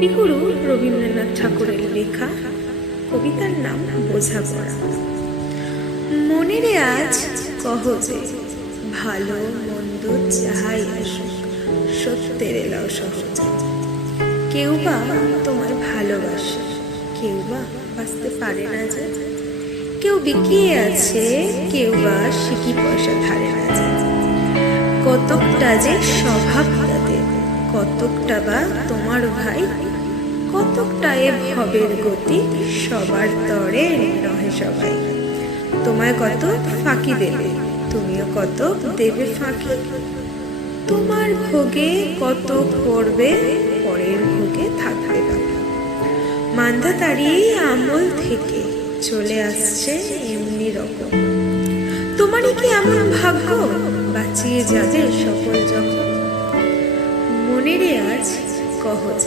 কবিগুরু রবীন্দ্রনাথ ঠাকুরের লেখা কবিতার নাম বোঝাপড়া। মনেরে আজ কহ যে ভালো মন্দ যাহাই আসুক সত্যের এলাও সহজে। কেউ বা তোমায় ভালোবাসে, কেউ বা বাঁচতে পারে না যে। কেউ বিকিয়ে আছে, কেউ বা সিকি পয়সা ধারে না যে। কতকটা যে স্বভাব তাদের, কতকটা বা তোমার ভাই, কতকটা এ ভবের গতি, সবার তরে নহে সবাই। তোমায় কত ফাঁকি দেবে, তুমিও কত দেবে ফাঁকি। তোমার ভোগে কত পড়বে, পরের ভোগে থাকবে বাকি। মান্ধাতারি আমল থেকে চলে আসছে এমনি রকম। তোমারই কি এমন ভাগ্য, বাঁচিয়ে যাবে সকল যখন। মনেরে আজ কহ যে